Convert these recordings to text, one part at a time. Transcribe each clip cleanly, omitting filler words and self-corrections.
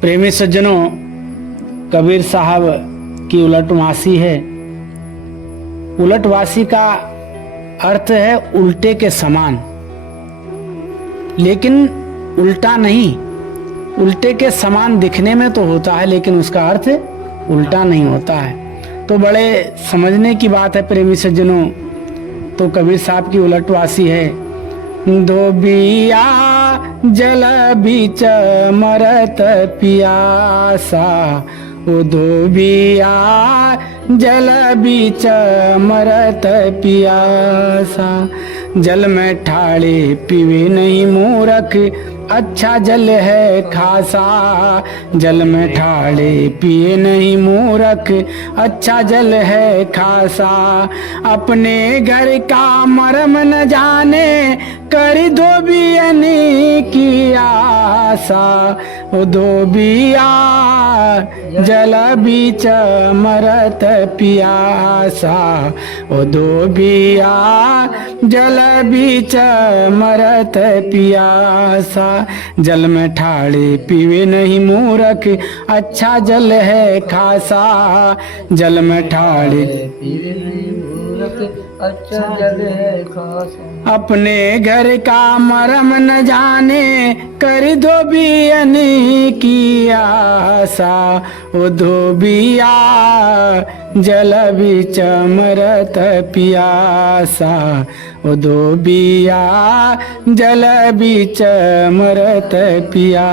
प्रेमी सज्जनों, कबीर साहब की उलटवासी है। उलटवासी का अर्थ है उल्टे के समान, लेकिन उल्टा नहीं। उल्टे के समान दिखने में तो होता है, लेकिन उसका अर्थ उल्टा नहीं होता है। तो बड़े समझने की बात है प्रेमी सज्जनों। तो कबीर साहब की उलटवासी है, धोबिया जल बीच मरत पियासा, ओ धोबिया जल बीच मरत पियासा। जल में ठाड़े पीवे नहीं मूरख, अच्छा जल है खासा। जल में ठाड़े पिए नहीं मूरख, अच्छा जल है खासा। अपने घर का मरम न जाने, करी धोबियन की आशा। ओ धोबिया जल बीच मरत पियासा, ओ धोबिया जल बीच मरत पियासा। जल में ठाड़े पीवे नहीं मूरख, अच्छा जल है खासा। जल में ठाड़े पीवे नहीं मूरख, अच्छा जल है खासा। अपने घर का मरम न जाने, कर धोबियन की आशा। ओ धोबिया जल बीच मरत पियासा, ओ धोबिया जल बीच मरत पिया।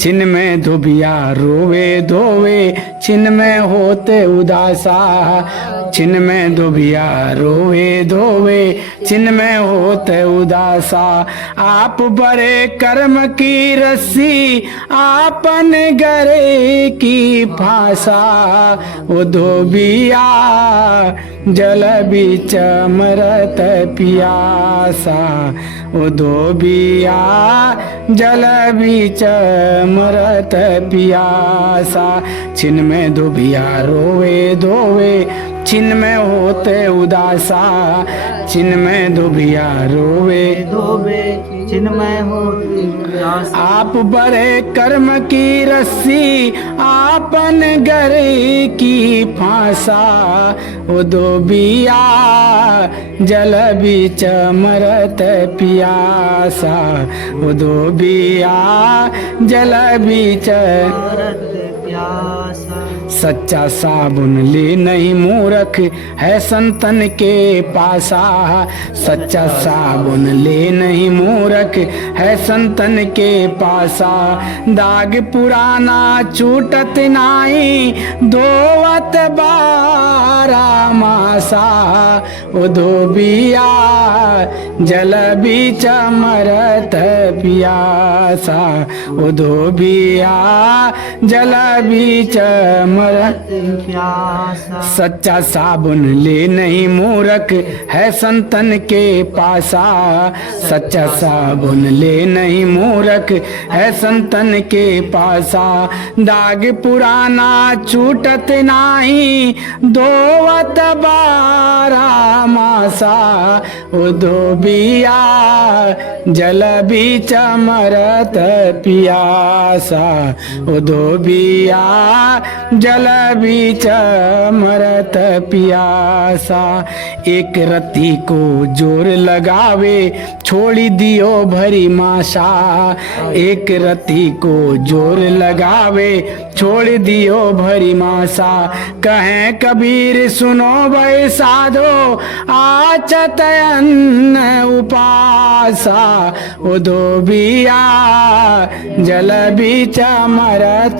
छिन में धोबिया रोवे धोवे, छिन में होते उदासा। छिन में धोबिया रोवे धोवे, छिन में होते उदासा। आप बड़े कर्म की रस्सी, आपन गरे की फांसा। ओ धोबिया जल बीच मरत पियासा, ओ धोबिया जल बीच मरत पियासा। छिन में धोबिया रोवे धोवे, छिन में होते उदासा। छिन में धोबिया रोवे धोबे छिन में होती उदासा। आप बड़े कर्म की रस्सी, आपन गरे की फांसा। ओ धोबिया जल बीच मरत पियासा, ओ धोबिया जल बीच मरत प्यासा। सच्चा साबुन ले नहीं मूरख, है संतन के पासा। सच्चा साबुन ले नहीं मूरख, है संतन के पासा। दाग पुराना छूटत नाई, धोवत बारा मासा। ओ धोबिया जल बीच मरत पियासा, ओ धोबिया जल बीच मरत प्यासा। सच्चा साबुन ले नहीं मूरख, है संतन के पासा। सच्चा साबुन ले नहीं मूरख, है संतन के पासा। दाग पुराना छूटत नाही, धोवत बारा मासा। ओ धोबिया जल बीच मरत पियासा, ओ धोबिया जल बीच मरत पियासा। एक रति को जोर लगावे, छोड़ी दियो भरी माशा। एक रति को जोर लगावे, छोड़ दियो भरी माशा। कहें कबीर सुनो भय साधो, आचत अन्न उपासा। ओ धोबिया जल बीच मरत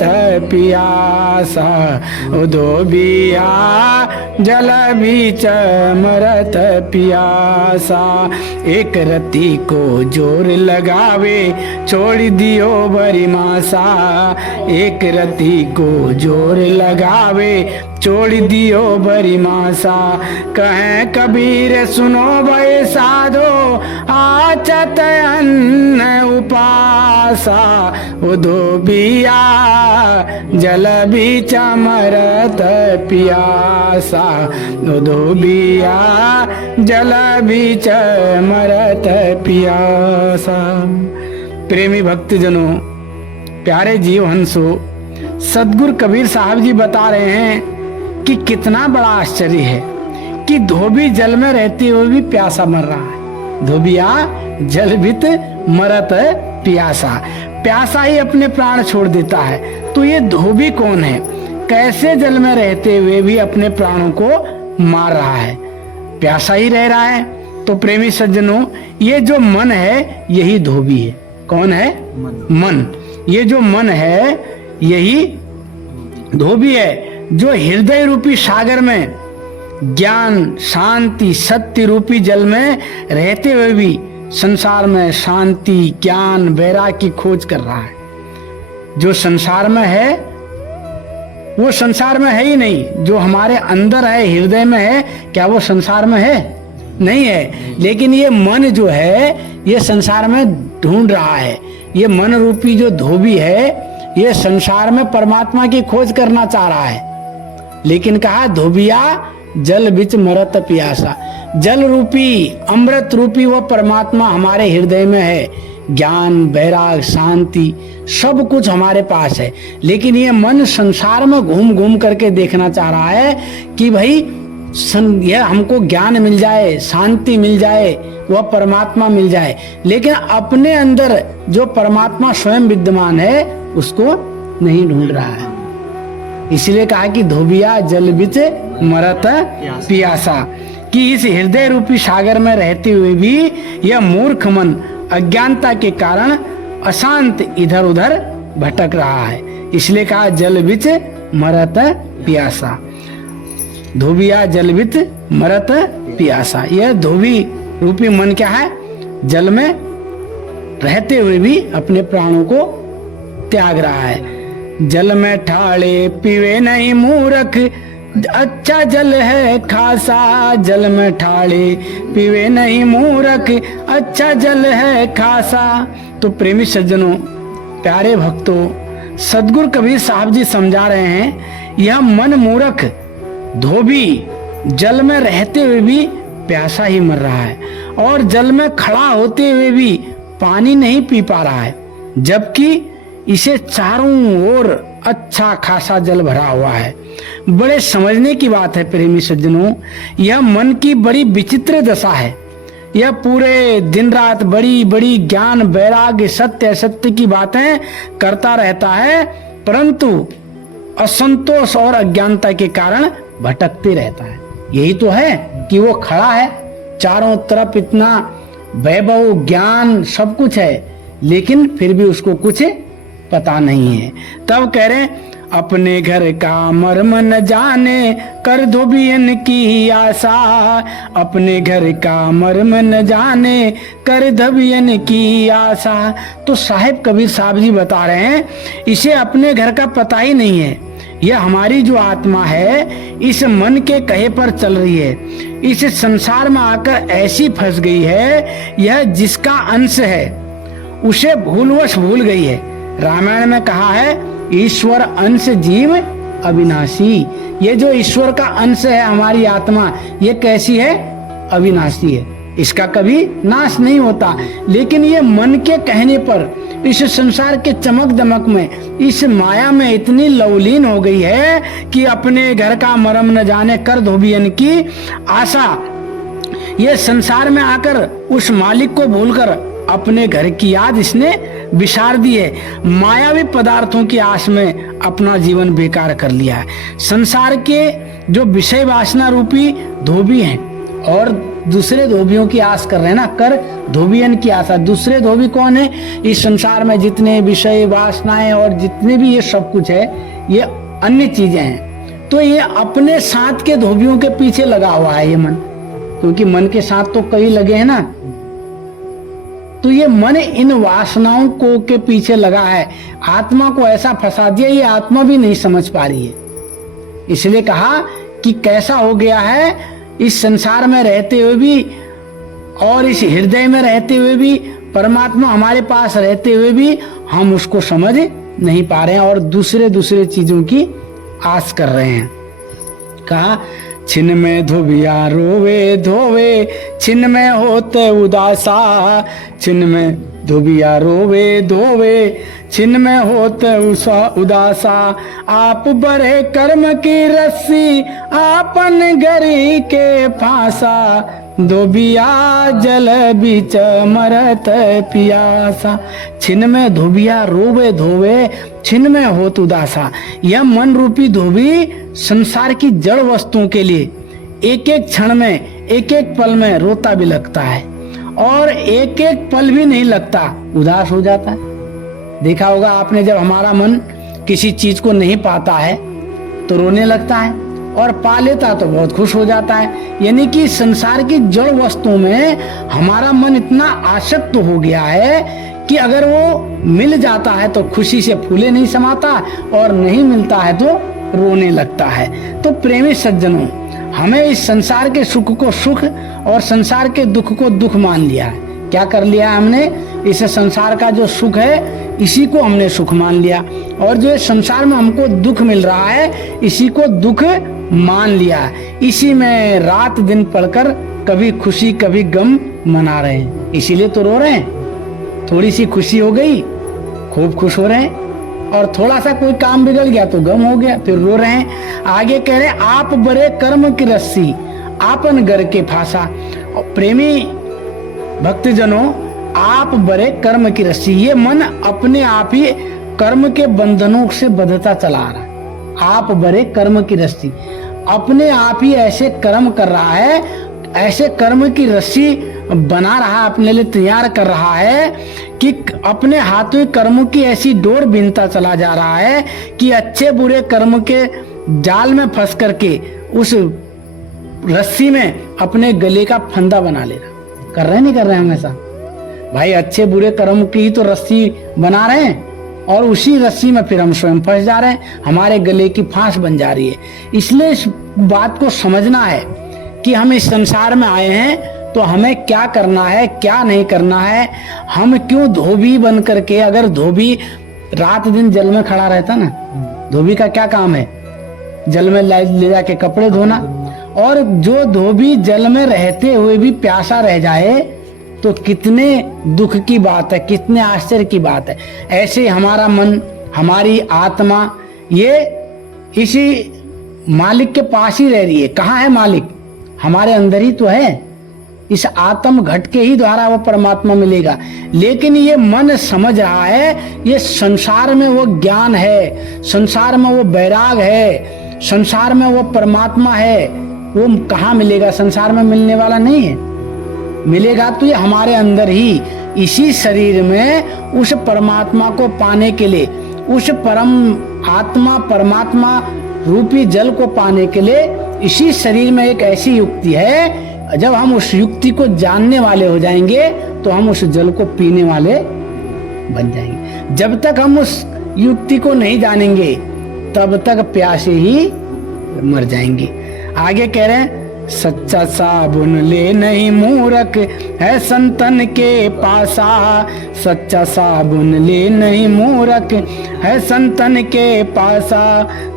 पियासा, ओ धोबिया जल बीच मरत पियासा। एक रति को जोर लगावे, छोड़ दियो भरी मासा। एक रति को जोर लगावे, छोड़ दियो भरी मासा। कहें कबीर सुनो भय साधो, आचत अन्न उपासा। ओ धोबिया जल बीच मरत पियासा, ओ धोबिया जल बीच मरत पियासा। प्रेमी भक्तजनों, प्यारे जीव हंसो, सदगुरु कबीर साहब जी बता रहे हैं कि कितना बड़ा आश्चर्य है कि धोबी जल में रहते हुए भी प्यासा मर रहा है। धोबिया जल बित मरत प्यासा, प्यासा ही अपने प्राण छोड़ देता है। तो ये धोबी कौन है? कैसे जल में रहते हुए भी अपने प्राणों को मार रहा है, प्यासा ही रह रहा है। तो प्रेमी सज्जनों, ये जो मन है यही धोबी है। कौन है? मन। ये जो मन है यही धोबी है, जो हृदय रूपी सागर में ज्ञान शांति सत्य रूपी जल में रहते हुए भी संसार में शांति ज्ञान वैराग्य की खोज कर रहा है। जो संसार में है वो संसार में है ही नहीं, जो हमारे अंदर है हृदय में है, क्या वो संसार में है? नहीं है। लेकिन ये मन जो है ये संसार में ढूंढ रहा है। ये मन रूपी जो धोबी है ये संसार में परमात्मा की खोज करना चाह रहा है। लेकिन कहा धोबिया जल बिच मरत प्यासा, जल रूपी अमृत रूपी वो परमात्मा हमारे हृदय में है। ज्ञान वैराग शांति सब कुछ हमारे पास है। लेकिन ये मन संसार में घूम घूम करके देखना चाह रहा है कि भाई यह हमको ज्ञान मिल जाए शांति मिल जाए वह परमात्मा मिल जाए। लेकिन अपने अंदर जो परमात्मा स्वयं विद्यमान है उसको नहीं ढूंढ रहा है। इसलिए कहा कि धोबिया जल बिच मरत प्यासा, कि इस हृदय रूपी सागर में रहते हुए भी यह मूर्ख मन अज्ञानता के कारण अशांत इधर उधर भटक रहा है। इसलिए कहा जल बिच मरत प्यासा, धोबिया जल बिच मरत प्यासा। यह धोबी रूपी मन क्या है? जल में रहते हुए भी अपने प्राणों को त्याग रहा है। जल में ठाड़े पीवे नहीं मूर्ख, अच्छा जल है खासा। जल में ठाड़े पीवे नहीं मूर्ख, अच्छा जल है खासा। तो प्रेमी सज्जनों प्यारे भक्तों, सदगुरु कबीर साहब जी समझा रहे हैं यह मन मूर्ख धोबी जल में रहते हुए भी प्यासा ही मर रहा है और जल में खड़ा होते हुए भी पानी नहीं पी पा रहा है, जबकि इसे चारों ओर अच्छा खासा जल भरा हुआ है। बड़े समझने की बात है प्रेमी सज्जनों, यह मन की बड़ी विचित्र दशा है। यह पूरे दिन रात बड़ी बड़ी ज्ञान वैराग्य सत्य असत्य की बातें करता रहता है, परंतु असंतोष और अज्ञानता के कारण भटकते रहता है। यही तो है कि वो खड़ा है, चारों तरफ इतना वैभव ज्ञान सब कुछ है, लेकिन फिर भी उसको कुछ पता नहीं है। तब कह रहे अपने घर का मर्म न जाने कर धोबियन की आशा। अपने घर का मर्म न जाने कर धोबियन की आशा। तो साहिब कबीर साहब जी बता रहे हैं इसे अपने घर का पता ही नहीं है। यह हमारी जो आत्मा है इस मन के कहे पर चल रही है, इस संसार में आकर ऐसी फंस गई है, यह जिसका अंश है उसे भूलवश भूल गई है। रामायण में कहा है ईश्वर अंश जीव अविनाशी। ये जो ईश्वर का अंश है हमारी आत्मा, ये कैसी है? अविनाशी है, इसका कभी नाश नहीं होता। लेकिन ये मन के कहने पर इस संसार के चमक दमक में इस माया में इतनी लवलीन हो गई है कि अपने घर का मरम न जाने कर धोबियन की आशा। ये संसार में आकर उस मालिक को भूलकर अपने घर की याद इसने बिसार दी है। मायावी पदार्थों की आस में अपना जीवन बेकार कर लिया है। संसार के जो विषय वासना रूपी धोबी हैं और दूसरे धोबियों की आस कर रहे हैं ना, कर धोबियन की आशा। दूसरे धोबी कौन है? इस संसार में जितने विषय वासनाएं और जितने भी ये सब कुछ है, ये अन्य चीजें हैं। तो ये अपने साथ के धोबियों के पीछे लगा हुआ है ये मन, क्योंकि मन के साथ तो कई लगे हैं ना। तो ये मन इन वासनाओं को के पीछे लगा है, आत्मा को ऐसा फंसा दिया, ये आत्मा भी नहीं समझ पा रही है। इसलिए कहा कि कैसा हो गया है, इस संसार में रहते हुए भी और इस हृदय में रहते हुए भी, परमात्मा हमारे पास रहते हुए भी हम उसको समझ नहीं पा रहे हैं और दूसरे चीजों की आस कर रहे हैं। कहा छिन में धोबिया रोवे धोवे, छिन में होते उदासा। छिन में धोबिया रोवे धोवे छिन में होत उदासा, आप बड़े कर्म की रस्सी आपन गरी के फांसा, धोबिया जल बीच मरत पियासा। छिन में धोबिया रोवे धोवे छिन में होत उदासा। यह मन रूपी धोबी संसार की जड़ वस्तुओं के लिए एक एक क्षण में एक एक पल में रोता भी लगता है और एक एक पल भी नहीं लगता उदास हो जाता है। देखा होगा आपने, जब हमारा मन किसी चीज को नहीं पाता है तो रोने लगता है और पा लेता तो बहुत खुश हो जाता है। यानी कि संसार की जड़ वस्तुओं में हमारा मन इतना आसक्त हो गया है कि अगर वो मिल जाता है तो खुशी से फूले नहीं समाता और नहीं मिलता है तो रोने लगता है। तो प्रेमी सज्जनों, हमें इस संसार के सुख को सुख और संसार के दुख को दुख मान लिया है। क्या कर लिया हमने? इस संसार का जो सुख है इसी को हमने सुख मान लिया और जो संसार में हमको दुख मिल रहा है इसी को दुख मान लिया। इसी में रात दिन पढ़कर कभी खुशी कभी गम मना रहे हैं, इसीलिए तो रो रहे हैं। थोड़ी सी खुशी हो गई खूब खुश हो रहे हैं और थोड़ा सा कोई काम बिगड़ गया तो गम हो गया फिर रो रहे हैं। आगे कह रहे आप बड़े कर्म की रस्सी आपन घर के फांसा। प्रेमी भक्तजनों, आप बड़े कर्म की रस्सी, ये मन अपने आप ही कर्म के बंधनों से बंधता चला आ रहा है। आप बड़े कर्म की रस्सी, अपने आप ही ऐसे कर्म कर रहा है, ऐसे कर्म की रस्सी बना रहा है, अपने लिए तैयार कर रहा है कि अपने हाथों कर्मों की ऐसी डोर बीनता चला जा रहा है कि अच्छे बुरे कर्म के जाल में फंस करके उस रस्सी में अपने गले का फंदा बना ले रहा। कर रहे नहीं कर रहे हमेशा भाई, अच्छे बुरे कर्म की ही तो रस्सी बना रहे हैं और उसी रस्सी में फिर हम स्वयं फंस जा रहे हैं, हमारे गले की फांस बन जा रही है। इसलिए इस बात को समझना है कि हम इस संसार में आए हैं तो हमें क्या करना है क्या नहीं करना है। हम क्यों धोबी बन करके, अगर धोबी रात दिन जल में खड़ा रहता ना, धोबी का क्या काम है? जल में ले जाके कपड़े धोना। और जो धोबी जल में रहते हुए भी प्यासा रह जाए तो कितने दुख की बात है, कितने आश्चर्य की बात है। ऐसे हमारा मन, हमारी आत्मा ये इसी मालिक के पास ही रह रही है। कहाँ है मालिक? हमारे अंदर ही तो है। इस आत्म घट के ही द्वारा वो परमात्मा मिलेगा। लेकिन ये मन समझ रहा है ये संसार में वो ज्ञान है, संसार में वो वैराग है, संसार में वो परमात्मा है। वो कहाँ मिलेगा? संसार में मिलने वाला नहीं है। मिलेगा तो ये हमारे अंदर ही, इसी शरीर में उस परमात्मा को पाने के लिए, उस परम आत्मा परमात्मा रूपी जल को पाने के लिए इसी शरीर में एक ऐसी युक्ति है। जब हम उस युक्ति को जानने वाले हो जाएंगे तो हम उस जल को पीने वाले बन जाएंगे। जब तक हम उस युक्ति को नहीं जानेंगे तब तक प्यासे ही मर जाएंगे। आगे कह रहे हैं सच्चा साबुन ले नहीं मूरख है संतन के पासा। सच्चा साबुन ले नहीं मूरख है संतन के पासा।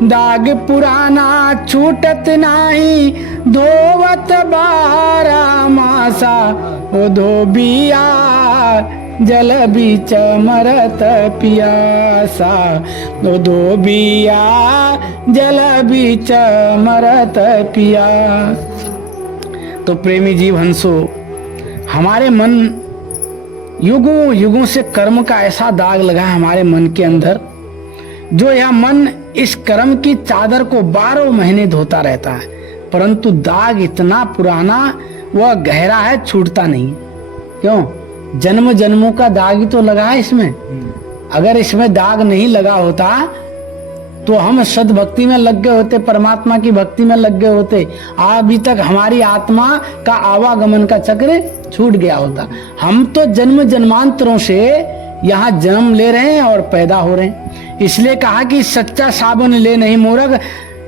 दाग पुराना छूटत नाही धोवत बारा मासा। ओ धोबिया जल बीच मरत पियासा। ओ धोबिया जल बीच मरत पियासा। तो प्रेमी जीव हंसो, हमारे मन युगों युगों से कर्म का ऐसा दाग लगा है हमारे मन के अंदर, जो यह मन इस कर्म की चादर को 12 महीने धोता रहता है, परंतु दाग इतना पुराना वह गहरा है, छूटता नहीं। क्यों? जन्म जन्मों का दाग ही तो लगा है इसमें। अगर इसमें दाग नहीं लगा होता तो हम सद्भक्ति में लग गए होते, परमात्मा की भक्ति में लग गए होते, अभी तक हमारी आत्मा का आवागमन का चक्र छूट गया होता। हम तो जन्म जन्मांतरों से यहाँ जन्म ले रहे हैं और पैदा हो रहे हैं। इसलिए कहा कि सच्चा साबुन ले नहीं मूरख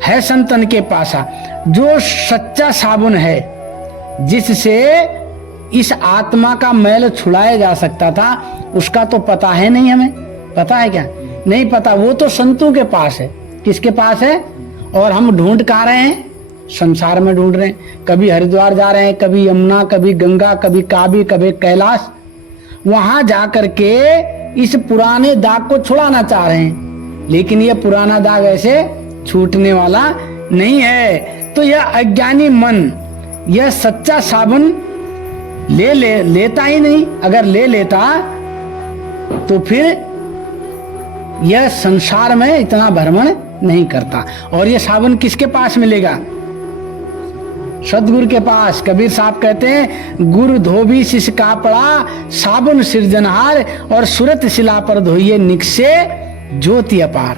है संतन के पासा। जो सच्चा साबुन है जिससे इस आत्मा का मैल छुड़ाया जा सकता था, उसका तो पता है नहीं। हमें पता है क्या? नहीं पता। वो तो संतों के पास है। किसके पास है? और हम ढूंढ कहाँ रहे हैं? संसार में ढूंढ रहे हैं। कभी हरिद्वार जा रहे हैं, कभी यमुना, कभी गंगा, कभी काबी, कभी कैलाश। वहां जाकर के इस पुराने दाग को छुड़ाना चाह रहे हैं, लेकिन यह पुराना दाग ऐसे छूटने वाला नहीं है। तो यह अज्ञानी मन यह सच्चा साबुन लेता ही नहीं। अगर ले लेता तो फिर यह संसार में इतना भ्रमण नहीं करता। और यह साबुन किसके पास मिलेगा? सदगुरु के पास। कबीर साहब कहते हैं, गुरु धोबी शिष्य का पड़ा, साबुन सृजनहार, और सूरत शिला पर धोइए निकसे ज्योति अपार।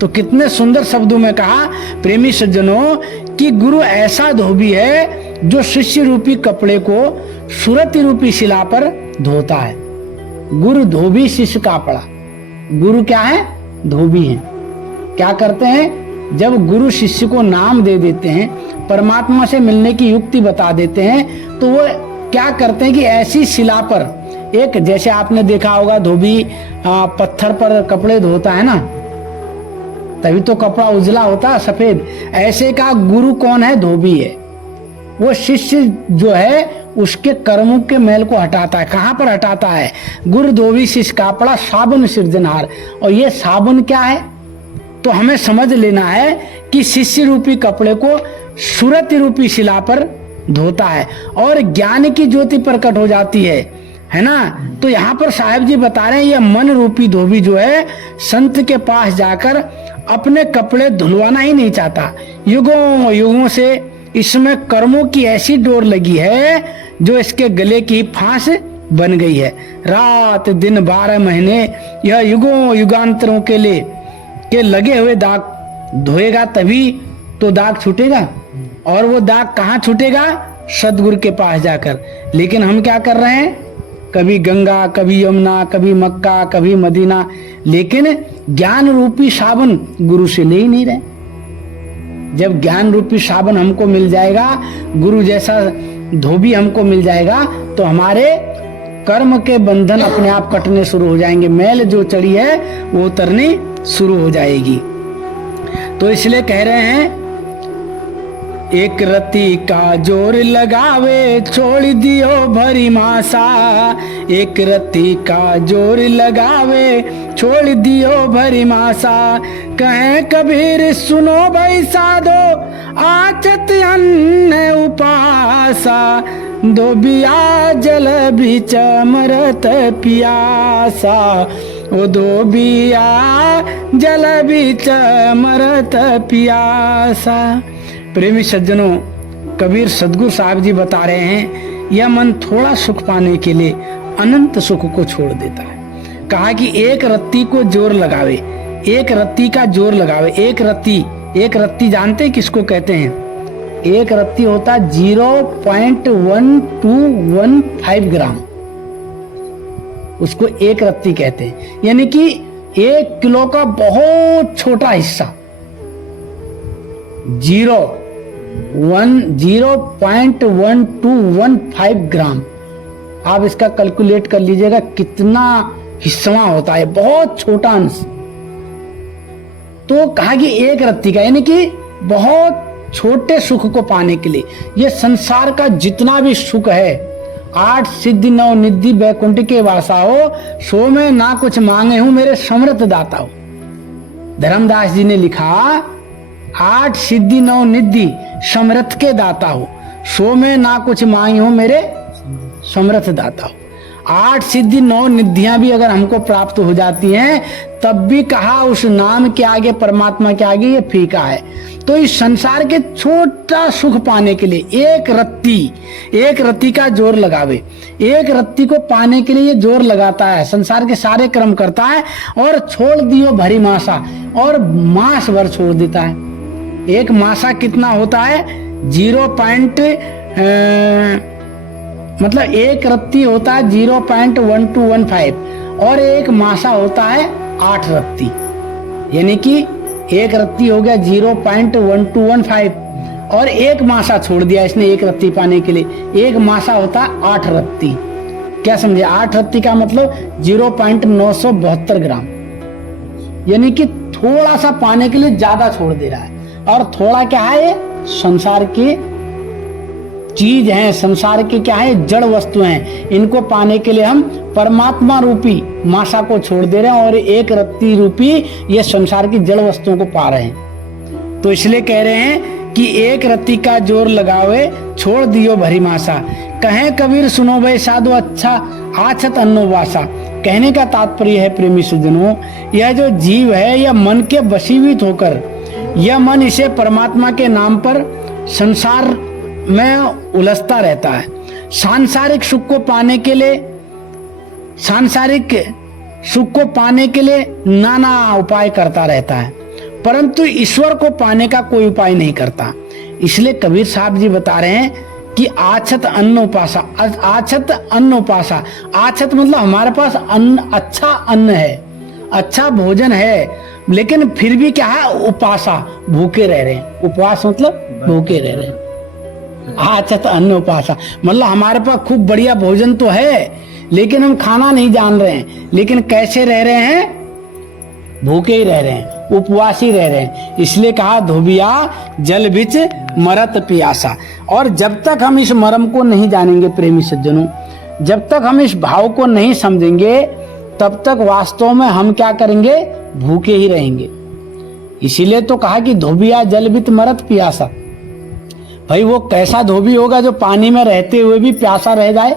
तो कितने सुंदर शब्दों में कहा प्रेमी सज्जनों कि गुरु ऐसा धोबी है जो शिष्य रूपी कपड़े को सूरत रूपी शिला पर धोता है। गुरु धोबी शिष्य का पड़ा। गुरु क्या है? धोबी है। क्या करते हैं? जब गुरु शिष्य को नाम दे देते हैं, परमात्मा से मिलने की युक्ति बता देते हैं, तो वो क्या करते हैं कि ऐसी शिला पर, एक जैसे आपने देखा होगा धोबी पत्थर पर कपड़े धोता है ना, तभी तो कपड़ा उजला होता है, सफेद। ऐसे का गुरु कौन है? धोबी है। वो शिष्य जो है उसके कर्मों के मैल को हटाता है। कहाँ पर हटाता है? गुरु धोबी शिष्य का पड़ा, साबुन सृजनहार। और ये साबुन क्या है? तो हमें समझ लेना है कि शिष्य रूपी कपड़े को सूरत रूपी शिला पर धोता है और ज्ञान की ज्योति प्रकट हो जाती है ना। तो यहाँ पर साहब जी बता रहे हैं, यह मन रूपी धोबी जो है संत के पास जाकर अपने कपड़े धुलवाना ही नहीं चाहता। युगों युगों से इसमें कर्मों की ऐसी डोर लगी है जो इसके गले की फांस बन गई है। रात दिन 12 महीने यह युगों युगांतरों के लिए के लगे हुए दाग धोएगा, तभी तो दाग छूटेगा। और वो दाग कहाँ छूटेगा? सदगुरु के पास जाकर। लेकिन हम क्या कर रहे हैं? कभी गंगा, कभी यमुना, कभी मक्का, कभी मदीना, लेकिन ज्ञान रूपी साबुन गुरु से ले ही नहीं रहे। जब ज्ञान रूपी साबुन हमको मिल जाएगा, गुरु जैसा धोबी हमको मिल जाएगा, तो हमारे कर्म के बंधन अपने आप कटने शुरू हो जाएंगे। मैल जो चढ़ी है वो उतरनी शुरू हो जाएगी। तो इसलिए कह रहे हैं, एक रति का जोर लगावे छोड़ दियो भरी मासा। एक रति का जोर लगावे छोड़ दियो भरी मासा। कहे कबीर सुनो भाई साधो आचत अन्न उपासा। धोबिया जल बीच मरत पियासा। ओ धोबिया जल बीच मरत पियासा। प्रेमी सज्जनों, कबीर सदगुरु साहब जी बता रहे हैं, यह मन थोड़ा सुख पाने के लिए अनंत सुख को छोड़ देता है। कहा कि एक रत्ती को जोर लगावे, एक रत्ती का जोर लगावे। एक रत्ती जानते हैं किसको कहते हैं? एक रत्ती होता है 0.1215 ग्राम, उसको एक रत्ती कहते हैं। यानी कि 1 किलो का बहुत छोटा हिस्सा। 0.1215 ग्राम। आप इसका कैलकुलेट कर लीजिएगा कितना हिस्सा होता है, बहुत छोटा अंश। तो कहा कि एक रत्ती का, यानी कि बहुत छोटे सुख को पाने के लिए ये संसार का जितना भी सुख है, 8 सिद्धि 9 निधि वैकुंठ के वासा हो, सो में ना कुछ मांगे हूं मेरे समर्थ दाता हो। धर्मदास जी ने लिखा, 8 सिद्धि 9 निधि समर्थ के दाता हो, सो में ना कुछ मांगे हो मेरे समर्थ दाता हो। 8 सिद्धि 9 निधियां भी अगर हमको प्राप्त हो जाती हैं, तब भी कहा उस नाम के आगे, परमात्मा के आगे ये फीका है। तो इस संसार के छोटा सुख पाने के लिए एक रत्ती का जोर लगावे। एक रत्ती को पाने के लिए ये जोर लगाता है, संसार के सारे कर्म करता है और छोड़ दियो भरी मासा, और मास भर छोड़ देता है। एक मासा कितना होता है? 0. मतलब एक रत्ती होता है 0.1215 और एक मासा होता है 8 रत्ती। यानी कि एक रत्ती हो गया 0.1215 और एक मासा छोड़ दिया इसने एक रत्ती पाने के लिए। एक मासा होता है 8 रत्ती। क्या समझे? 8 रत्ती का मतलब 0.972 ग्राम। यानी कि थोड़ा सा पाने के लिए ज्यादा छोड़ दे रहा है। और थोड़ा क्या है? ये संसार के चीज हैं, संसार के क्या है, जड़ वस्तु हैं, इनको पाने के लिए हम परमात्मा रूपी माशा को छोड़ दे रहे हैं और एक रत्ती रूपी ये संसार की जड़ वस्तुओं को पा रहे हैं। तो इसलिए कह रहे हैं कि एक रत्ती का जोर लगावे, छोड़ दियो भरी माशा। कहे कबीर सुनो भाई साधु अच्छा, आछत अन्नो वासा। कहने का तात्पर्य है प्रेमी सज्जनों, यह जो जीव है यह मन के वशीभूत होकर, यह मन इसे परमात्मा के नाम पर संसार में उलझता रहता है। सांसारिक सुख को पाने के लिए, सांसारिक सुख को पाने के लिए नाना उपाय करता रहता है, परंतु ईश्वर को पाने का कोई उपाय नहीं करता। इसलिए कबीर साहब जी बता रहे हैं कि आछत अन्न उपासा, आछत अन्न उपासा। आछत मतलब हमारे पास अन्न, अच्छा अन्न है, अच्छा भोजन है, लेकिन फिर भी क्या है, उपासा, भूखे रह रहे हैं। उपवास मतलब भूखे रह रहे हैं। आछत अन्न उपासा मतलब हमारे पास खूब बढ़िया भोजन तो है, लेकिन हम खाना नहीं जान रहे हैं। लेकिन कैसे रह रहे हैं, भूखे ही रह रहे हैं, उपवासी रह रहे हैं। इसलिए कहा धोबिया जल बिच मरत पियासा। और जब तक हम इस मर्म को नहीं जानेंगे प्रेमी सज्जनों, जब तक हम इस भाव को नहीं समझेंगे, तब तक वास्तव में हम क्या करेंगे, भूखे ही रहेंगे। इसीलिए तो कहा कि धोबिया जल बिच मरत पियासा। भाई वो कैसा धोबी होगा जो पानी में रहते हुए भी प्यासा रह जाए?